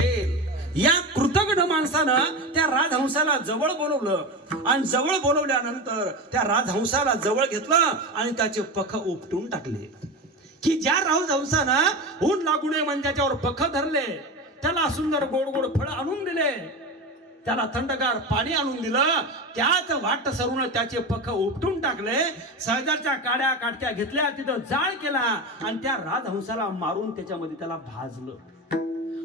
या कृतज्ञ माणसानं त्या राजहंसाला जवळ बोलवलं आणि जवळ बोलवल्यानंतर त्या राजहंसाला जवळ घेतलं आणि त्याचे पख उपटून टाकले. की ज्या राजहंसानं ऊन लागू नये म्हणजे त्याच्यावर पख धरले, त्याला सुंदर गोड गोड फळ आणून दिले, त्याला थंडगार पाणी आणून दिलं, त्याच वाट सरून त्याचे पख उपटून टाकले, सहजाच्या काड्या काटक्या घेतल्या, तिथं जाळ केला आणि त्या राजहंसाला मारून त्याच्यामध्ये त्याला भाजलं.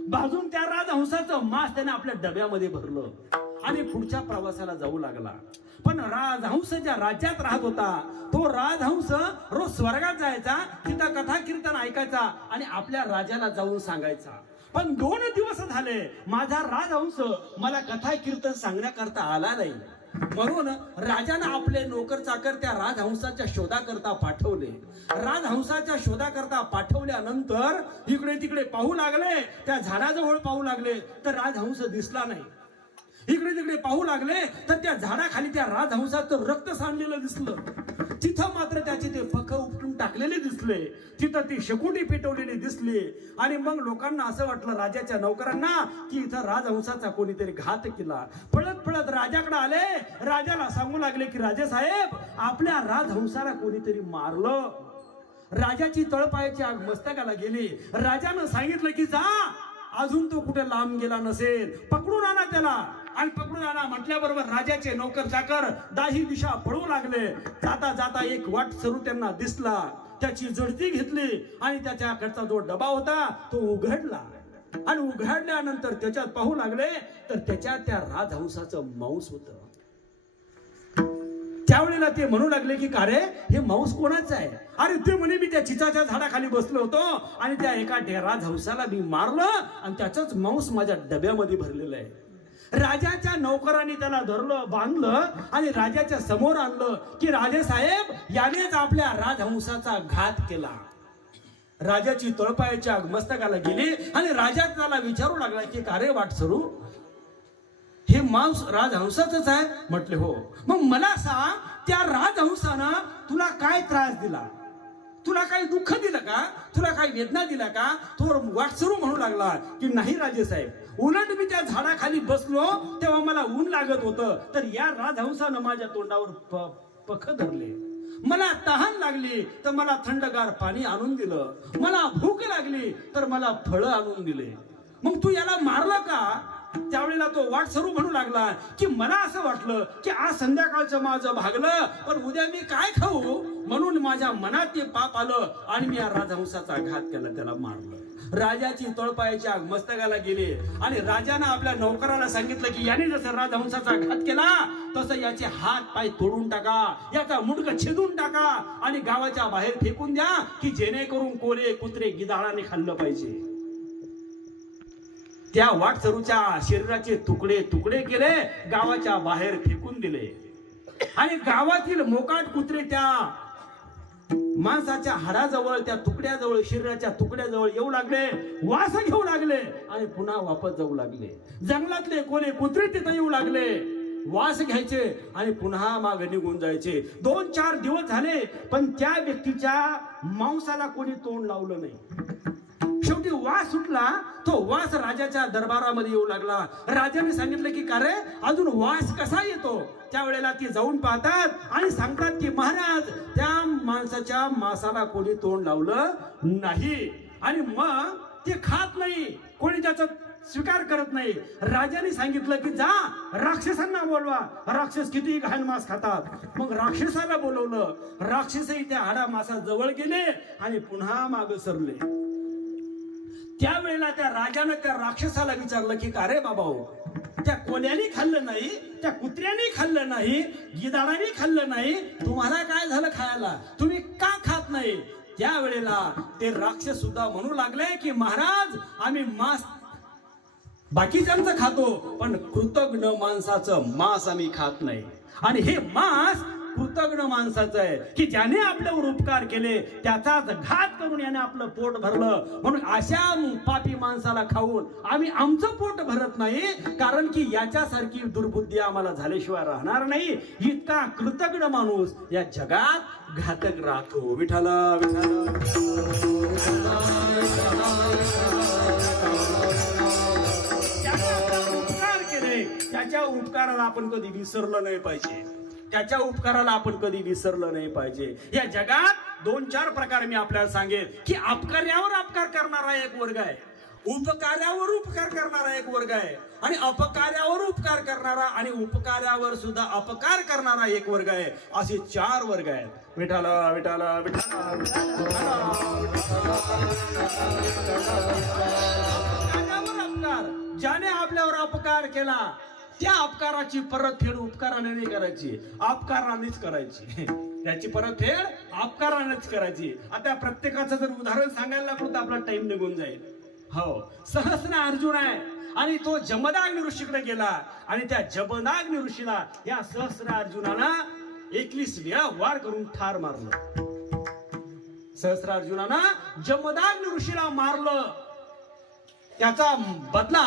भाजून त्या राजहंसाचं मांस त्याने आपल्या डब्यामध्ये भरलं आणि पुढच्या प्रवासाला जाऊ लागला. पण राजहंस ज्या राज्यात राहत होता तो राजहंस रोज स्वर्गात जायचा, तिथं कथा कीर्तन ऐकायचा आणि आपल्या राजाला जाऊन सांगायचा. पण 2 दिवस झाले माझा राजहंस मला कथा कीर्तन सांगण्याकरता आला नाही. म्हणून राजाने आपले नोकर चाकर त्या राजहंसाच्या शोधाकरता पाठवले. राजहंसाच्या शोधाकरता पाठवल्यानंतर इकडे तिकडे पाहू लागले, त्या झाडाजवळ पाहू लागले तर राजहंस दिसला नाही. इकडे तिकडे पाहू लागले तर त्या झाडाखाली त्या राजहंसाचं रक्त सांडलेलं दिसलं. तिथं मात्र त्याचे ते पख उपटून टाकलेले दिसले, तिथं ती शेकोटी पेटवलेली दिसली. आणि मग लोकांना असं वाटलं, राजाच्या नौकरांना, की इथं राजहंसाचा कोणीतरी घात केला. पळत पळत राजाकडे आले, राजाला सांगू लागले की राजे साहेब, आपल्या राजहंसाला कोणीतरी मारलं. राजाची तळपायाची आग मस्तकाला गेली. राजानं सांगितलं की जा, अजून तो कुठे लांब गेला नसेल, पकडून आणा त्याला. आणि पकडून आणा म्हटल्याबरोबर राजाचे नौकर चाकर दाही दिशा पळू लागले. जाता जाता एक वाट सरू त्यांना दिसला, त्याची जडती घेतली आणि त्याच्याकडचा जो डबा होता तो उघडला. आणि उघडल्यानंतर त्याच्यात पाहू लागले तर त्याच्यात त्या राजहंसाचं मांस होतं. त्यावेळेला ते म्हणू लागले की का रे, हे मांस कोणाचं आहे? अरे ते म्हणे, मी त्या चिचाच्या झाडाखाली बसलो होतो आणि त्या एका राजहंसाला मी मारलं आणि त्याचंच मांस माझ्या डब्यामध्ये भरलेलं आहे. राजाच्या नौकरांनी त्याला धरलं, बांधलं आणि राजाच्या समोर आणलं की राजे साहेब, यानेच आपल्या राजहंसाचा घात केला. राजाची तळपायाची आग मस्तकाला गेली आणि राजा त्याला विचारू लागला की का रे वाटसरू, हे मांस राजहंसाचंच आहे? म्हटले हो. मग मला सांग, त्या राजहंसानं तुला काय त्रास दिला? तुला काही दुःख दिलं का? तुला काही वेदना दिला का? तो वाटसरू म्हणू लागला की नाही राजे साहेब, उलट मी त्या झाडाखाली बसलो तेव्हा मला ऊन लागत होतं, तर या राजहंसानं माझ्या तोंडावर पख धरले. मला तहान लागली तर मला थंडगार पाणी आणून दिलं, मला भूक लागली तर मला फळं आणून दिले. मग तू याला मारलं का? त्यावेळेला तो वाटसरू म्हणू लागला की मला असं वाटलं की आज संध्याकाळचं माझं भागलं, पण उद्या मी काय खाऊ, म्हणून माझ्या मनात ते पाप आलं आणि मी या राजहंसाचा घात केला, त्याला मारलं. राजाची तळपायाची आग मस्तकाला गेली आणि राजानं आपल्या नौकराला सांगितलं की याने जसं राजहंसाचा घात केला तसं याचे हात पाय तोडून टाका, याचा मुंडकं छेदून टाका आणि गावाच्या बाहेर फेकून द्या, की जेणेकरून कोले कुत्रे गिधाडाने खाल्लं पाहिजे. त्या वाटसरूच्या शरीराचे तुकडे तुकडे केले, गावाच्या बाहेर फेकून दिले आणि गावातील मोकाट कुत्रे त्या माणसाच्या हाडाजवळ, त्या तुकड्याजवळ, शरीराच्या तुकड्याजवळ येऊ लागले, वास घेऊ लागले आणि पुन्हा वापस जाऊ लागले. जंगलातले कोणी कुत्रे तिथे येऊ लागले, वास घ्यायचे आणि पुन्हा मागे निघून जायचे. 2-4 दिवस झाले पण त्या व्यक्तीच्या मांसाला कोणी तोंड लावलं नाही. शेवटी वास सुटला, तो वास राजाच्या दरबारामध्ये येऊ लागला. राजाने सांगितलं की का रे, अजून वास कसा येतो? त्यावेळेला ती जाऊन पाहतात आणि सांगतात की महाराज, त्या माणसाच्या मांसाला कोणी तोंड लावलं नाही आणि मग ते खात नाही, कोणी त्याचा स्वीकार करत नाही. राजाने सांगितलं की जा, राक्षसांना बोलवा, राक्षस किती घाण मांस खातात. मग राक्षसाला बोलवलं, राक्षसही त्या हाडा मांसा जवळ गेले आणि पुन्हा मागे सरले. त्यावेळेला त्या राजानं त्या राक्षसाला विचारलं की का रे बाबा, त्या कोल्याने खाल्लं नाही, त्या कुत्र्याने खाल्लं नाही, गिधाडाने खाल्लं नाही, तुम्हाला काय झालं खायला? तुम्ही का खात नाही? त्यावेळेला ते राक्षस सुद्धा म्हणू लागले की महाराज, आम्ही मांस बाकीच्यांचं खातो पण कृतज्ञ माणसाचं मांस आम्ही खात नाही. आणि हे मांस कृतज्ञ माणसाचं आहे की ज्याने आपल्यावर उपकार केले, त्याचाच घात करून याने आपलं पोट भरलं. म्हणून अशा पापी माणसाला खाऊन आम्ही आमचं पोट भरत नाही, कारण की याच्यासारखी दुर्बुद्धी आम्हाला झाल्याशिवाय राहणार नाही. इतका कृतज्ञ माणूस या जगात घातक राहतो. विठ्ठला विठ्ठला. त्याच्या उपकाराला आपण कधी विसरलं नाही पाहिजे. त्याच्या उपकाराला आपण कधी विसरलं नाही पाहिजे. या जगात 2-4 प्रकार मी आपल्याला सांगेन की अपकार्यावर अपकार करणारा एक वर्ग आहे, उपकार्यावर उपकार करणारा एक वर्ग आहे, आणि अपकार्यावर उपकार करणारा आणि उपकार्यावर सुद्धा अपकार करणारा एक वर्ग आहे. असे 4 वर्ग आहेत. विठाला विठाला विठाला अपकार्यावर अपकार. ज्याने आपल्यावर अपकार केला त्या अपकाराची परतफेड उपकाराने नाही करायची, अपकारानेच करायची. त्याची परतफेड अपकारानेच करायची. आता प्रत्येकाचं जर उदाहरण सांगायला लागलो तर आपला टाइम निघून जाईल. हो, सहस्र अर्जुन आहे आणि तो जमदाग्नी ऋषीकडे गेला आणि त्या जमदाग्नी ऋषीला या सहस्र अर्जुनाला 21 वेळा वार करून ठार मारलं. सहस्र अर्जुनानं जमदाग्नी ऋषीला मारलं. त्याचा बदला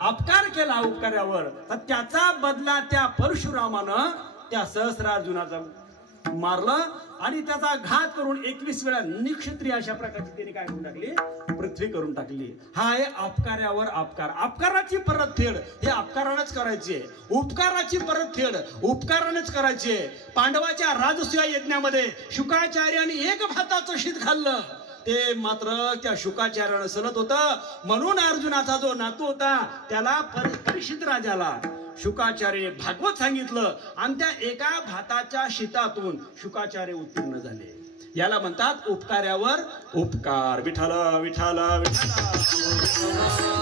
अपकार केला उपकार्यावर, तर त्याचा बदला त्या परशुरामानं त्या सहस्र अर्जुनाचा मारलं आणि त्याचा घात करून 21 वेळा निक्षत्रिय अशा प्रकारची त्याने काय करून टाकली, पृथ्वी करून टाकली. हा आहे अपकार्यावर अपकार. अपकाराची परतफेड हे अपकारानेच करायची आहे, उपकाराची परतफेड उपकारानेच करायची आहे. पांडवाच्या राजसूय यज्ञामध्ये शुकाचार्याने एक भाताचं शीत खाल्लं, ते मात्र त्या शुकाचार्यानं सलत होतं. म्हणून अर्जुनाचा जो नातू होता त्याला परीक्षित राजाला शुकाचार्य भागवत सांगितलं आणि त्या एका भाताच्या शीतातून शुकाचार्य उत्तीर्ण झाले. याला म्हणतात उपकार्यावर उपकार. विठाला विठाला विठाला.